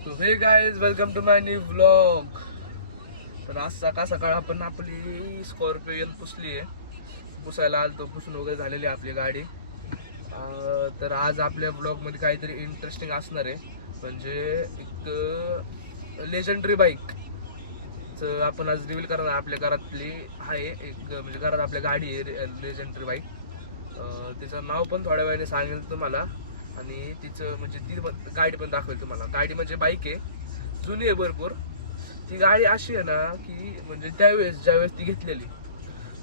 So hey guys welcome to my new vlog. तर आज सकाळ सकाळ आपण आपली स्कॉर्पियन पुसली आहे. पुसायला आलतो, पुसून वगैरे झालेली आहे आपली गाडी. तर आज आपल्या ब्लॉगमध्ये काहीतरी इंटरेस्टिंग असणार आहे. म्हणजे एक लेजेंडरी बाईक आपण आज रिव्हील करणार. आपल्या घरातली आहे एक, म्हणजे घरात आपल्या गाडी आहे लेजेंडरी बाईक. तिचं नाव पण थोड्या वेळाने सांगेल तुम्हाला, आणि तिचं म्हणजे ती गाडी पण दाखवेल तुम्हाला. गाडी म्हणजे बाईक आहे, जुनी आहे भरपूर. ती गाडी अशी आहे ना की म्हणजे त्यावेळेस ज्यावेळेस ती घेतलेली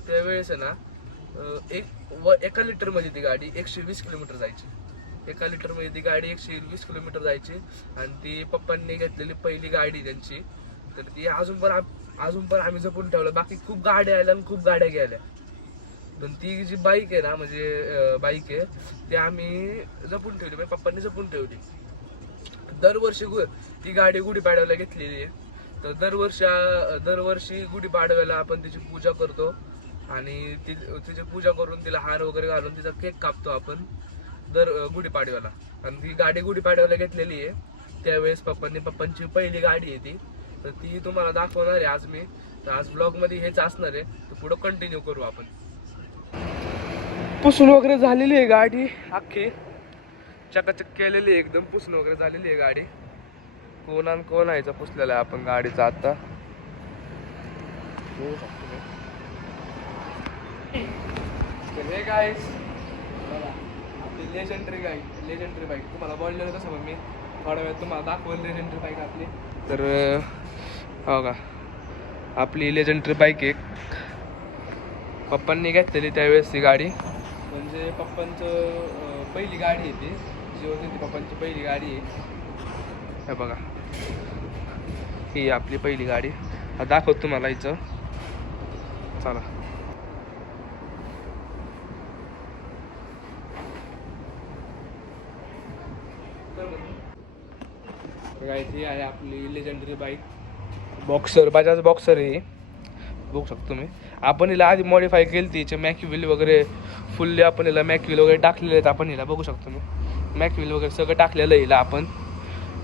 त्यावेळेस आहे ना एका लिटरमध्ये ती गाडी 120 किलोमीटर जायची. एका लिटरमध्ये ती गाडी 120 किलोमीटर जायची. आणि ती पप्पांनी घेतलेली पहिली गाडी त्यांची. तर ती अजून पण आम्ही जपून ठेवलं. बाकी खूप गाड्या आल्या आणि खूप गाड्या गेल्या, पण ती जी बाईक आहे ना, म्हणजे बाईक आहे ती आम्ही जपून ठेवली. म्हणजे पप्पांनी जपून ठेवली. दरवर्षी ती गाडी गुढीपाडव्याला घेतलेली आहे. तर दरवर्षी गुढीपाडव्याला आपण तिची पूजा करतो, आणि तिची पूजा करून तिला हार वगैरे घालून तिचा केक कापतो आपण गुढीपाडव्याला. आणि ती गाडी गुढीपाडव्याला घेतलेली आहे त्यावेळेस पप्पांची पहिली गाडी आहे ती. तर ती तुम्हाला दाखवणार आहे आज मी. तर आज ब्लॉगमध्ये हेच असणार आहे. तर पुढं कंटिन्यू करू आपण. पुसून वगैरे झालेली आहे गाडी, अख्खी चकाचक केलेली आहे एकदम. पुसून वगैरे झालेली आहे गाडी. कोण आहे पुसलेला आहे आपण गाडीचा आता. हे गाईस आपली लेजेंडरी बाईक तुम्हाला बोललेलं कसं मग मी थोड्या वेळात तुम्हाला दाखवेल लेजेंडरी बाईक आपली. तर हो का, आपली लेजेंडरी बाईक एक पप्पांनी घेतलेली त्यावेळेस ती गाडी. म्हणजे पप्पांचं पहिली गाडी आहे ती, जी होती ती पप्पांची पहिली गाडी आहे. हे बघा, ही आपली पहिली गाडी. दाखवतो तुम्हाला हिचं, चला. ही आहे आपली लेजेंडरी बाईक, बजाज बॉक्सर आहे. बघू शकतो तुम्ही. आपण हिला आधी मॉडिफाय केली ती, मॅक्युव्हील वगैरे फुल्ली आपण हिला मॅक्युव्हील वगैरे टाकलेले आहेत. आपण हिला बघू शकतो मी मॅक्युव्हील वगैरे सगळं टाकलेलं आहे हिला.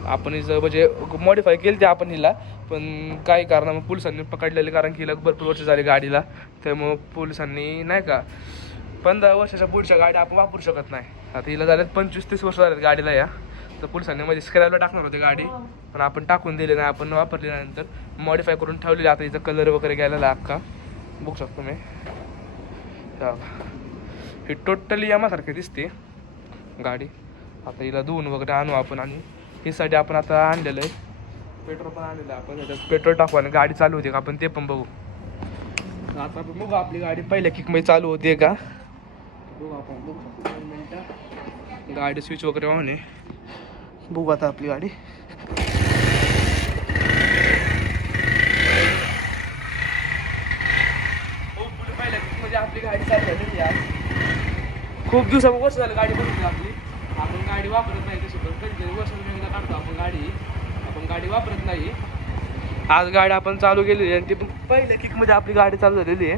आपण हिचं म्हणजे मॉडिफाय केली ती आपण हिला, पण काही कारणामुळे पोलिसांनी पकडलेले, कारण की हिला भरपूर वर्ष झाली गाडीला. त्यामुळं पोलिसांनी नाही का 15 वर्षाच्या पुढच्या गाड्या आपण वापरू शकत नाही. आता हिला झाल्यात 25-30 वर्ष झालेत गाडीला या. तर पोलिसांनी मध्ये स्क्रॅपला टाकणार होते गाडी, पण आपण टाकून दिले नाही. आपण वापरली नंतर मॉडिफाय करून ठेवलेली. आता हिचा कलर वगैरे गेलेला अख्खा बघू शकतो मी. ही टोटली यामासारखी दिसते गाडी. आता हिला धुवून वगैरे आणू आपण, आणि हीसाठी आपण आता आणलेलं आहे पेट्रोल पण आणलेलं आहे. आपण त्याच्यात पेट्रोल टाकू आणि गाडी चालू होते का आपण ते पण बघू. आता आपण बघू आपली गाडी पहिल्या किकमध्ये चालू होते का बघू. आपण बघू शकतो 2 मिनटं. गाडी स्विच वगैरे ऑन आहे. बघू आता आपली गाडी. पहिल्या किकमध्ये आपली गाडी चालू झाली यार. खूप वर्ष झालं गाडी बघितली आपली. आपण गाडी वापरत नाही तशी, पण कधीतरी वर्षातून एकदा काढतो आपण गाडी वापरत नाही. आज गाडी आपण चालू केलेली आहे, आणि ती पण पहिल्या किकमध्ये आपली गाडी चालू झालेली आहे.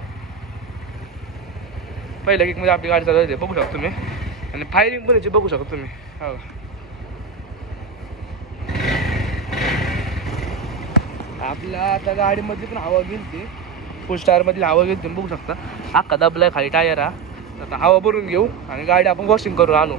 बघू शकतो तुम्ही. आणि फायरिंग पण याची बघू शकतो तुम्ही. हो, आपल्या आता गाडीमध्ये पण हवा गेली ती, फुल स्टारमधली हवा गेली तुम्ही बघू शकता. अख्खा दबलाय खाली टायर हा. आता हवा भरून घेऊ आणि गाडी आपण वॉशिंग करून आणू.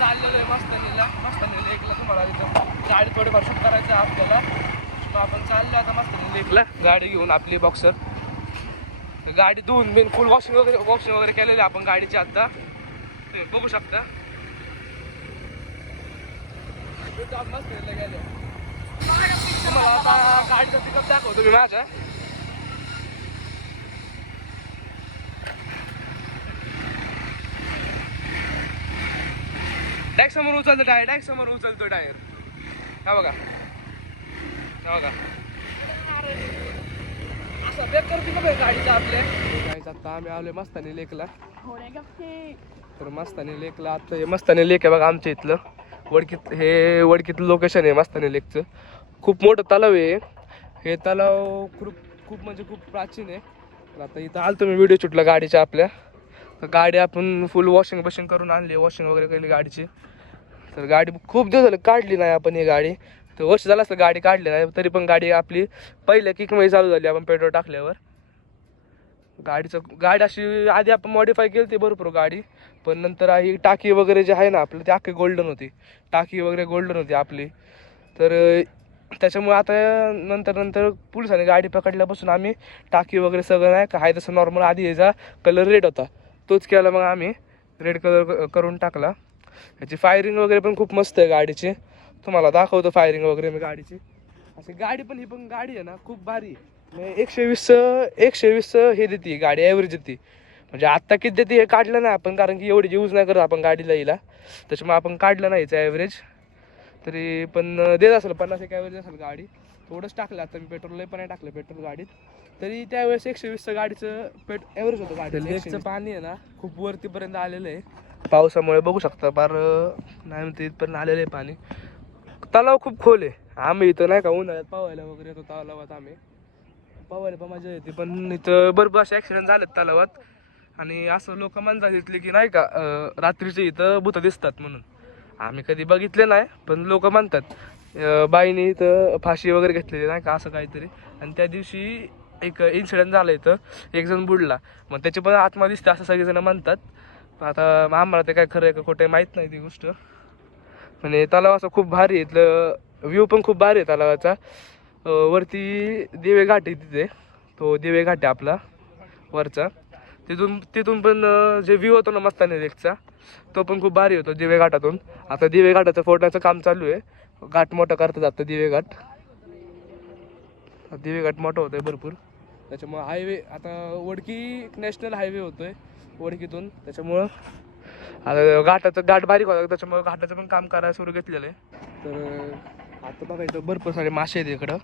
चाललेलो आहे मस्तानीला एकला. तुम्हाला तिथं गाडी थोडीफार शूट करायचं आहे आपल्याला. मग आपण चाललो आता मस्तानीला एकला गाडी घेऊन आपली बॉक्सर. गाडी धुवून बिन फुल वॉशिंग वगैरे केलेली आपण गाडीची आता तुम्ही बघू शकता. मस्तानीला गेले. तुम्हाला आता गाडीचा पिकअप दाखवतो मी माझा. डायरेक्ट समोर उचलतो टायर, डायरेक्ट समोर उचलतो टायर. हा बघा, हा बघा, असं बेक करते बघा गाडीचा आपल्या. गाडीचा आता आम्ही आलोय मस्तानी लेकला. तर मस्तानी लेकला आता हे मस्तानी लेक आहे बघा आमच्या इथलं वडकीत. हे वडकीतलं लोकेशन आहे मस्तानी लेकचं. खूप मोठं तलाव आहे हे. तलाव खूप खूप म्हणजे खूप प्राचीन आहे. तर आता इथं आलतो मी व्हिडिओ शूटला गाडीच्या आपल्या. तर गाडी आपण फुल वॉशिंग करून आणली, वॉशिंग वगैरे केली गाडीची. तर गाडी खूप दिवस झाले काढली नाही आपण ही गाडी. तर वर्ष झालं असतं गाडी काढली नाही, तरी पण गाडी आपली पहिल्या किकमध्ये चालू झाली आपण पेट्रोल टाकल्यावर. गाडी अशी आधी आपण मॉडिफाय केली ती भरपूर गाडी, पण नंतर ही टाकी वगैरे जे आहे ना आपली ती अख्खी गोल्डन होती. टाकी वगैरे गोल्डन होती आपली. तर त्याच्यामुळे आता नंतर पोलिसांनी गाडी पकडल्यापासून आम्ही टाकी वगैरे सगळं नाही का आहे तसं नॉर्मल. आधी याचा कलर रेड होता, तोच केला, मग आम्ही रेड कलर करून टाकला. याची फायरिंग वगैरे पण खूप मस्त आहे गाडीची. तुम्हाला दाखवतो फायरिंग वगैरे मी गाडीची. अशी गाडी पण ही पण गाडी आहे ना खूप भारी. 120 हे देते गाडी, ॲव्हरेज देते. म्हणजे आत्ता किती देते हे काढलं नाही आपण, कारण की एवढी यूज नाही करत आपण गाडीला हिला, त्याच्यामुळे आपण काढलं नाही याचं ॲव्हरेज. तरी पण देत असेल 50 एक ॲव्हरेज असेल गाडी. थोडंच टाकलं आता मी, पेट्रोलही पण नाही टाकलं पेट्रोल गाडीत. तरी त्यावेळेस 120चं गाडीचं ॲव्हरेज होतं गाडी. लेकचं पाणी आहे ना खूप वरतीपर्यंत आलेलं आहे पावसामुळे, बघू शकता फार नाही म्हणते इथपर्यंत आलेलं आहे पाणी. तलाव खूप खोल आहे. आम्ही इथं नाही का उन्हाळ्यात पावायला वगैरे येतो तलावात. आम्ही पावायला पण मजा येते, पण इथं भरपूर असे ॲक्सिडेंट झालेत तलावात. आणि असं लोक म्हणतात इथले की नाही का रात्रीचे इथं भूतं दिसतात म्हणून. आम्ही कधी बघितले नाही, पण लोक म्हणतात बाईने इथं फाशी वगैरे घेतलेली नाही का असं काहीतरी. आणि त्या दिवशी एक इन्सिडेंट झाला इथं, एक जण बुडला, मग त्याची पण आत्मा दिसते असं सगळेजण म्हणतात. आता आम्हाला ते काय खरं आहे का खोटं आहे माहीत नाही ती गोष्ट. म्हणजे तलाव असं खूप भारी आहे, इथलं व्ह्यू पण खूप भारी आहे तलावाचा. वरती दिवे घाट आहे तिथे, तो दिवे घाट आहे आपला वरचा. तिथून पण जे व्ह्यू होतो ना मस्तानी लेकचा, तो पण खूप भारी होतो दिवे घाटातून. आता दिवे घाटाचं फोडण्याचं काम चालू आहे, घाट मोठं करतं जातं दिवे घाट मोठं होतं आहे भरपूर. त्याच्यामुळं हायवे आता वडकी नॅशनल हायवे होतोय वडकीतून, त्याच्यामुळं आता घाट बारीक होता, त्याच्यामुळं घाटाचं पण काम करायला सुरू घेतलेलं आहे. तर आता बघा इथं भरपूर सारे मासे आहेत इकडं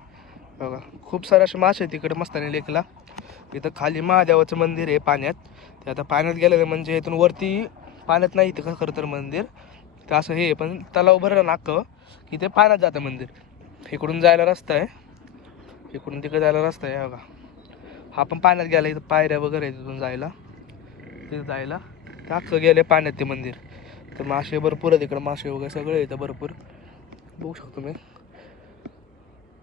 बघा, खूप सारे असे मासे आहेत इकडं मस्तानी लेकला. इथं खाली महादेवाचं मंदिर आहे पाण्यात. ते आता पाण्यात गेलेलं म्हणजे इथून वरती पाण्यात नाही इथं खरं तर मंदिर, तर असं हे पण तलाव भरलं नाकं की ते पाण्यात जातं मंदिर. इकडून जायला रस्ता आहे, इकडून तिकडे जायला रस्ता आहे बघा. हा पण पाण्यात गेला, इथं पायऱ्या वगैरे आहे तिथून जायला, तिथं जायला ते अख्खं गेले पाण्यात ते मंदिर. तर मासे भरपूर आहेत इकडं, मासे वगैरे सगळे इथं भरपूर बघू शकतो मी.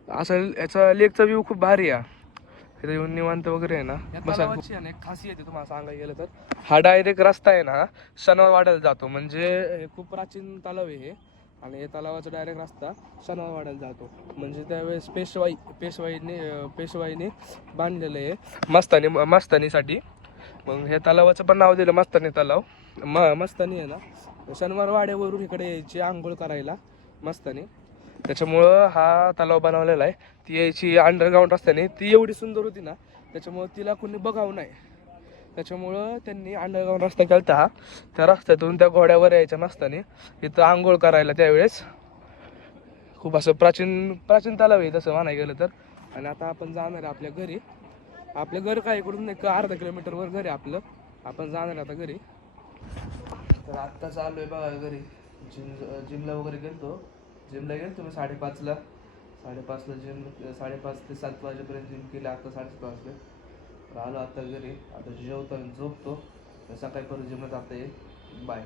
असं याचा लेकचा व्ह्यू खूप भारी आहे. इथं येऊन निवांत वगैरे आहे ना बसायची. आणि एक खासियत आहे तुम्हाला सांगायला गेलं तर, हा डायरेक्ट रस्ता आहे ना शनिवारवाड्याला जातो. म्हणजे हे खूप प्राचीन तलाव आहे हे, आणि हे तलावाचा डायरेक्ट रस्ता शनिवारवाड्याला जातो. म्हणजे त्यावेळेस पेशवाईने बांधलेलं आहे मस्तानीसाठी. मग ह्या तलावाचं पण नाव दिलं मस्तानी तलाव. मस्तानी आहे ना शनिवार वाड्यावरून इकडे यायची आंघोळ करायला मस्तानी, त्याच्यामुळं हा तलाव बनवलेला आहे. ती यायची अंडरग्राऊंड रस्त्याने, ती एवढी सुंदर होती ना त्याच्यामुळं तिला कोणी बघावं नाही, त्याच्यामुळं त्यांनी अंडरग्राऊंड रस्ता केला हा. त्या रस्त्यातून त्या घोड्यावर यायच्या मस्तानी इथं आंघोळ करायला. त्यावेळेस खूप असं प्राचीन तलाव आहे तसं म्हणायला गेलं तर. आणि आता आपण जाणार आहे आपल्या घरी. आपलं घर काय इकडून एक अर्धा किलोमीटरवर घर आहे आपलं. आपण जाणार आता घरी. तर आत्ता चालू आहे बघा घरी. जिमला वगैरे गेलतो मी 5:30ला. 5:30ला जिम, 5:30 ते 7 वाजेपर्यंत जिम केली. आता 7:30 वाजले. तर आलो आता घरी. आता जेवतो आणि झोपतो. सकाळी परत जिमला जाता येईल. बाय.